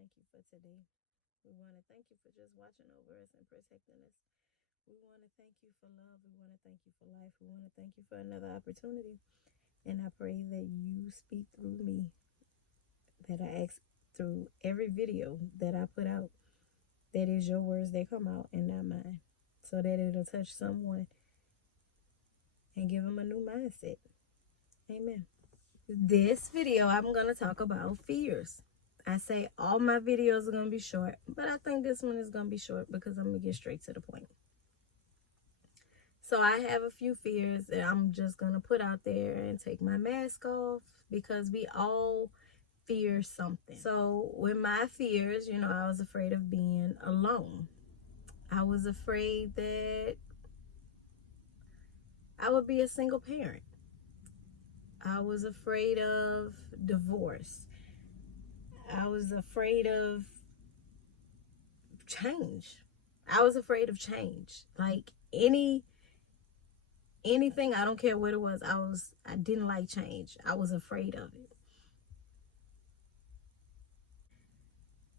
thank you for today. We want to thank you for just watching over us and protecting us. We want to thank you for love. We want to thank you for life. We want to thank you for another opportunity. And I pray that you speak through me, that I ask through every video that I put out, that is your words that come out and not mine, so that it'll touch someone and give them a new mindset. Amen. This video, I'm going to talk about fears. I say all my videos are going to be short, but I think this one is going to be short because I'm going to get straight to the point. So I have a few fears that I'm just going to put out there and take my mask off, because we all fear something. So with my fears, I was afraid of being alone. I was afraid that I would be a single parent. I was afraid of divorce. I was afraid of change. I was afraid of change. Like anything, I don't care what it was, I didn't like change. I was afraid of it.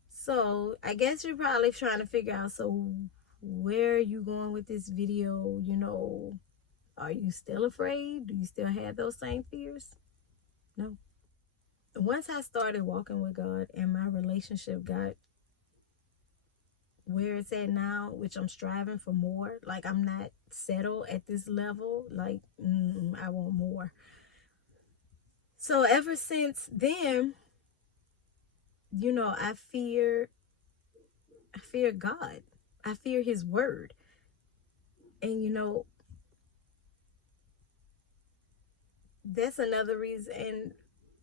So I guess you're probably trying to figure out, so where are you going with this video? Are you still afraid? Do you still have those same fears? No. Once I started walking with God and my relationship got where it's at now, which I'm striving for more, like I'm not settled at this level, like I want more. So ever since then, I fear God. I fear his word. And that's another reason. And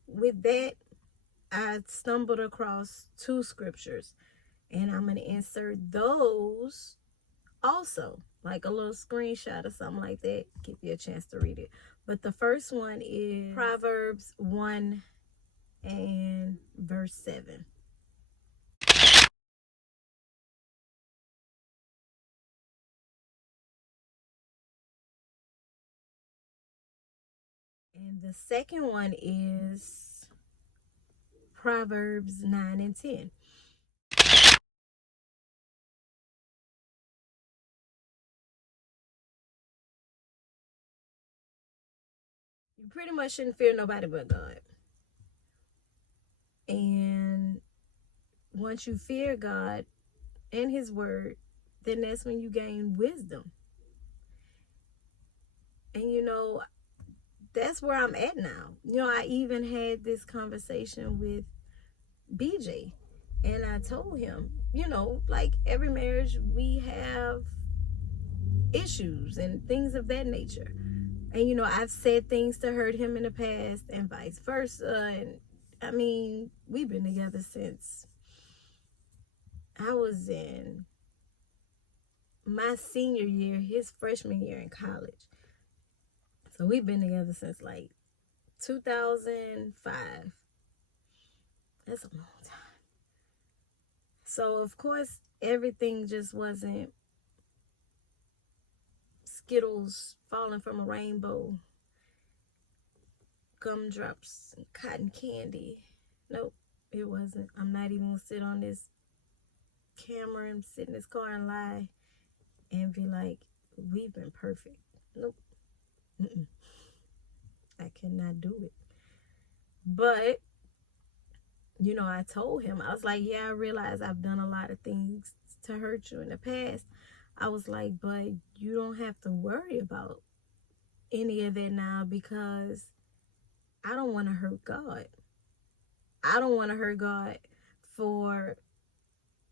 with that, I stumbled across two scriptures, and I'm going to insert those also, like a little screenshot or something like that, give you a chance to read it. But the first one is Proverbs 1 and verse 7. And the second one is Proverbs 9 and 10. You pretty much shouldn't fear nobody but God. And once you fear God and his word, then that's when you gain wisdom. And that's where I'm at now. I even had this conversation with BJ, and I told him, like every marriage, we have issues and things of that nature. And I've said things to hurt him in the past and vice versa. And I mean, we've been together since I was in my senior year, his freshman year in college. So we've been together since like 2005. That's a long time. So of course, everything just wasn't Skittles falling from a rainbow, gumdrops, and cotton candy. Nope, it wasn't. I'm not even gonna sit on this camera and sit in this car and lie and be like, we've been perfect. Nope. I cannot do it. But I told him, I was like, yeah, I realize I've done a lot of things to hurt you in the past. I was like, but you don't have to worry about any of that now, because I don't want to hurt God. I don't want to hurt God for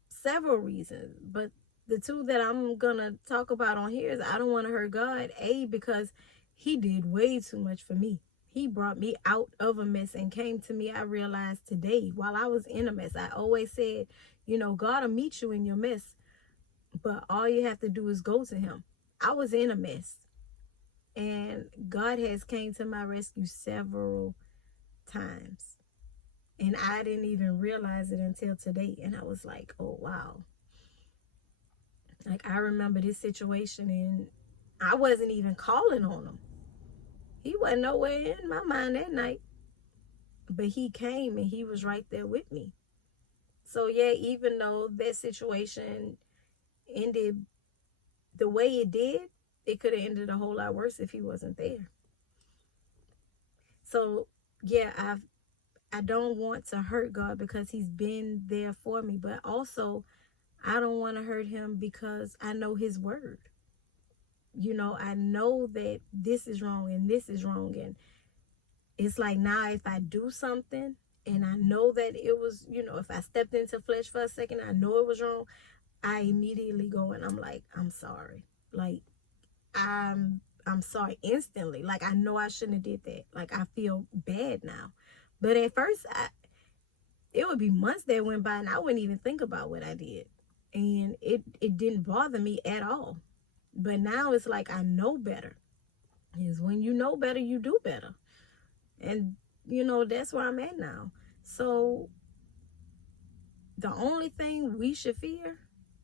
several reasons. But the two that I'm going to talk about on here is, I don't want to hurt God, because he did way too much for me. He brought me out of a mess and came to me. I realized today, while I was in a mess, I always said, God will meet you in your mess, but all you have to do is go to him. I was in a mess, and God has came to my rescue several times, and I didn't even realize it until today. And I was like, oh wow. Like, I remember this situation, and I wasn't even calling on him. He wasn't nowhere in my mind that night, but he came and he was right there with me. So yeah, even though that situation ended the way it did, it could have ended a whole lot worse if he wasn't there. So yeah, I don't want to hurt God because he's been there for me, but also I don't want to hurt him because I know his word. I know that this is wrong and this is wrong, and it's like now if I do something and I know that it was, if I stepped into flesh for a second, I know it was wrong, I immediately go and I'm like, I'm sorry. Like I'm sorry instantly. Like I know I shouldn't have did that. Like I feel bad now. But at first it would be months that went by and I wouldn't even think about what I did. And it didn't bother me at all. But now it's like I know better. Is when you know better, you do better. And that's where I'm at now. So the only thing we should fear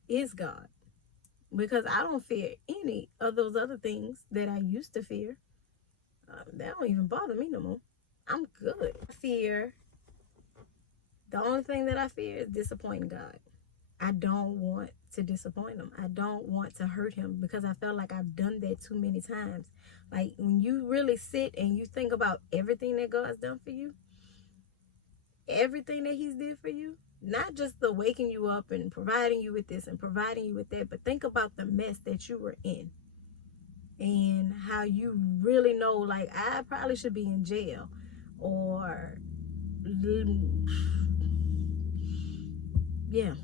is God. Because I don't fear any of those other things that I used to fear. That don't even bother me no more. I'm good. The only thing that I fear is disappointing God. I don't want to disappoint him. I don't want to hurt him because I felt like I've done that too many times. Like when you really sit and you think about everything that God's done for you, everything that he's did for you, not just the waking you up and providing you with this and providing you with that, but think about the mess that you were in and how you really know, like, I probably should be in jail or yeah,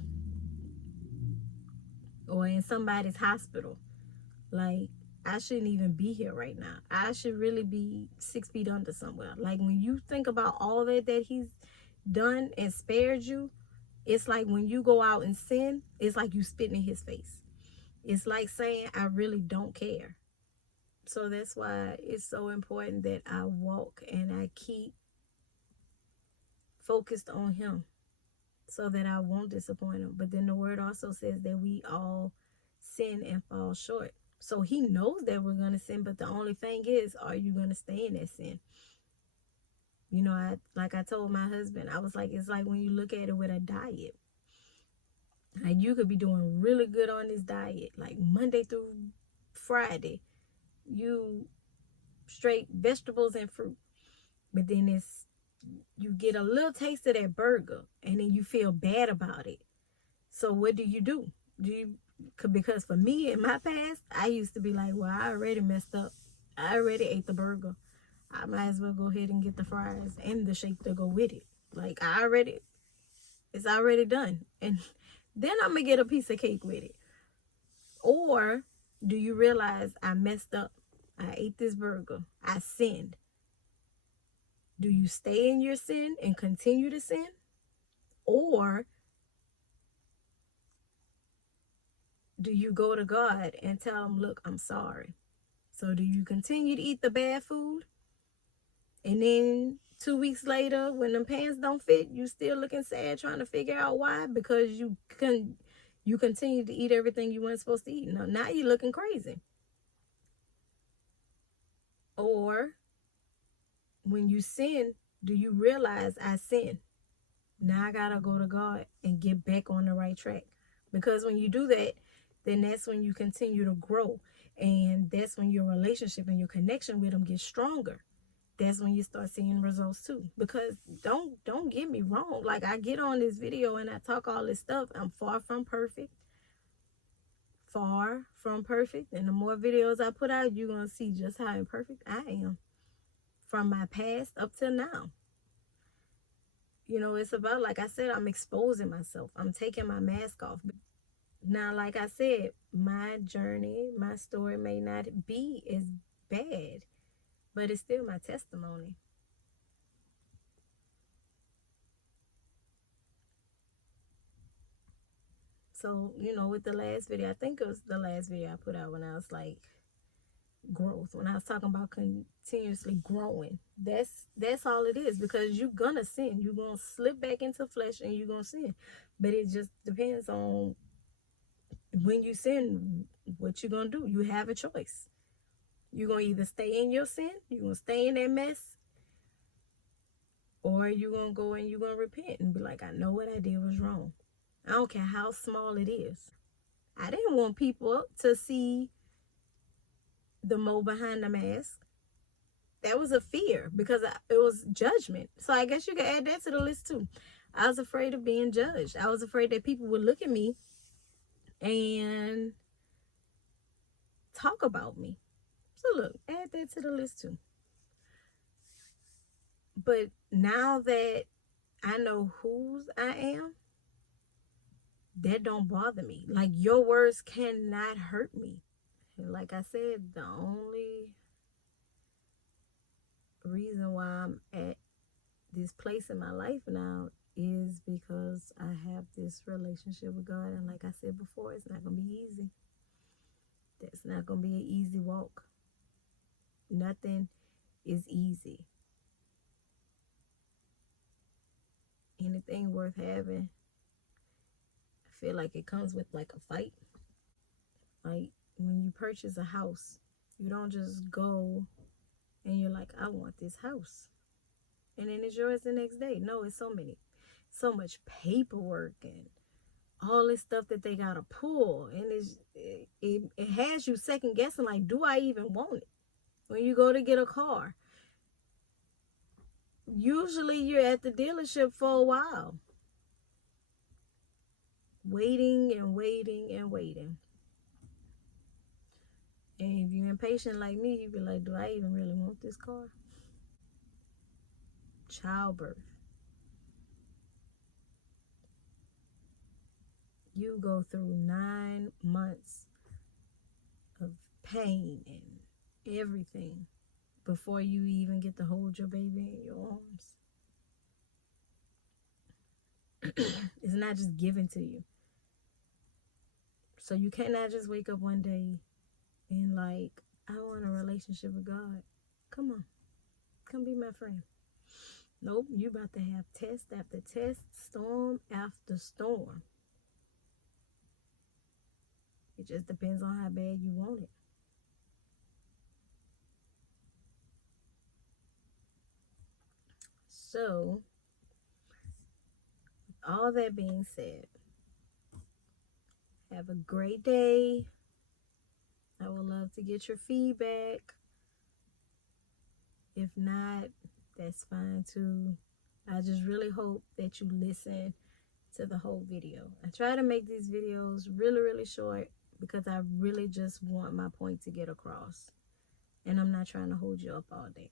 or in somebody's hospital. Like, I shouldn't even be here right now. I should really be 6 feet under somewhere. Like, when you think about all that he's done and spared you, it's like when you go out and sin, it's like you spitting in his face. It's like saying, I really don't care. So that's why it's so important that I walk and I keep focused on him so that I won't disappoint him. But then the word also says that we all sin and fall short. So he knows that we're going to sin, but the only thing is, are you going to stay in that sin? I told my husband, I was like, it's like when you look at it with a diet. Like you could be doing really good on this diet, like Monday through Friday, you straight vegetables and fruit. But then you get a little taste of that burger and then you feel bad about it. So what do? Because for me in my past, I used to be like, well, I already messed up. I already ate the burger. I might as well go ahead and get the fries and the shake to go with it. Like it's already done. And then I'm gonna get a piece of cake with it. Or do you realize I messed up? I ate this burger. I sinned. Do you stay in your sin and continue to sin? Or do you go to God and tell him, look, I'm sorry? So do you continue to eat the bad food? And then 2 weeks later, when them pants don't fit, you still looking sad trying to figure out why? Because you continue to eat everything you weren't supposed to eat. Now you're looking crazy. Or when you sin, do you realize I sin? Now I gotta go to God and get back on the right track. Because when you do that, then that's when you continue to grow. And that's when your relationship and your connection with him gets stronger. That's when you start seeing results too. Because don't get me wrong. Like I get on this video and I talk all this stuff. I'm far from perfect. Far from perfect. And the more videos I put out, you're gonna see just how imperfect I am. From my past up till now. It's about, like I said, I'm exposing myself. I'm taking my mask off. Now, like I said, my journey, my story may not be as bad, but it's still my testimony. So, with the last video, I think it was the last video I put out when I was like growth, when I was talking about continuously growing. That's all it is, because you're gonna sin. You're gonna slip back into flesh and you're gonna sin. But it just depends on when you sin, what you're gonna do. You have a choice. You're gonna either stay in your sin, you're gonna stay in that mess, Or you gonna go and you gonna repent and be like, I know what I did was wrong. I don't care how small it is. I didn't want people to see the Mo behind the mask. That was a fear because it was judgment. So I guess you could add that to the list too. I was afraid of being judged. I was afraid that people would look at me and talk about me. So look, add that to the list too. But now that I know whose I am, that don't bother me. Like, your words cannot hurt me. And like I said, the only reason why I'm at this place in my life now is because I have this relationship with God. And like I said before, it's not going to be easy. That's not going to be an easy walk. Nothing is easy. Anything worth having, I feel like it comes with like a fight. Like when you purchase a house, you don't just go and you're like, I want this house, and then it's yours the next day. No, it's so much paperwork and all this stuff that they gotta pull, and it has you second guessing, like, do I even want it? When you go to get a car, usually you're at the dealership for a while, waiting and waiting and waiting. And if you're impatient like me, you be like, do I even really want this car? Childbirth. You go through 9 months of pain and everything before you even get to hold your baby in your arms. It's not just given to you. So you cannot just wake up one day and like, I want a relationship with God. Come on. Come be my friend. Nope, you about to have test after test, storm after storm. It just depends on how bad you want it. So, all that being said, have a great day. I would love to get your feedback. If not, that's fine too. I just really hope that you listen to the whole video. I try to make these videos really, really short because I really just want my point to get across. And I'm not trying to hold you up all day.